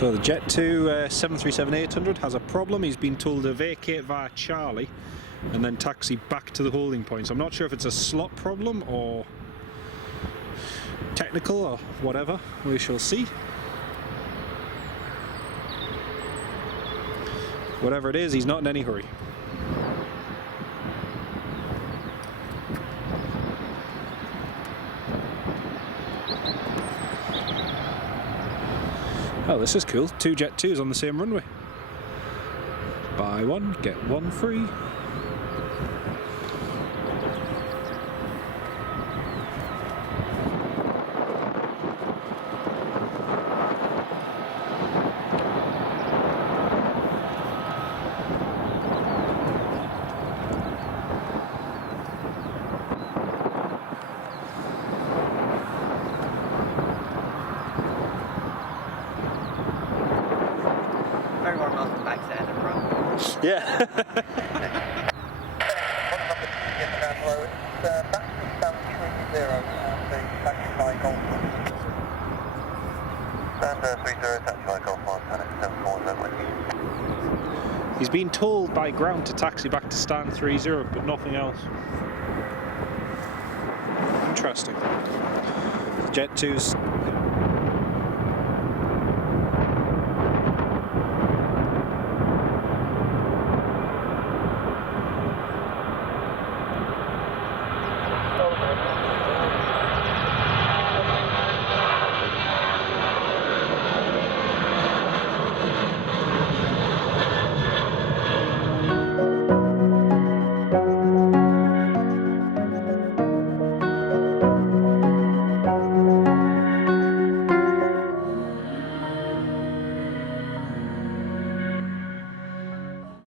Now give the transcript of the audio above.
So the Jet2 737-800 has a problem. He's been told to vacate via Charlie and then taxi back to the holding point. So I'm not sure if it's a slot problem or technical or whatever. We shall see. Whatever it is, he's not in any hurry. Oh, this is cool. 2 Jet2s on the same runway. Buy one, get one free. Everyone else is back there in the front. Yeah. He's been told by ground to taxi back to stand 30, but nothing else. Interesting. Jet2's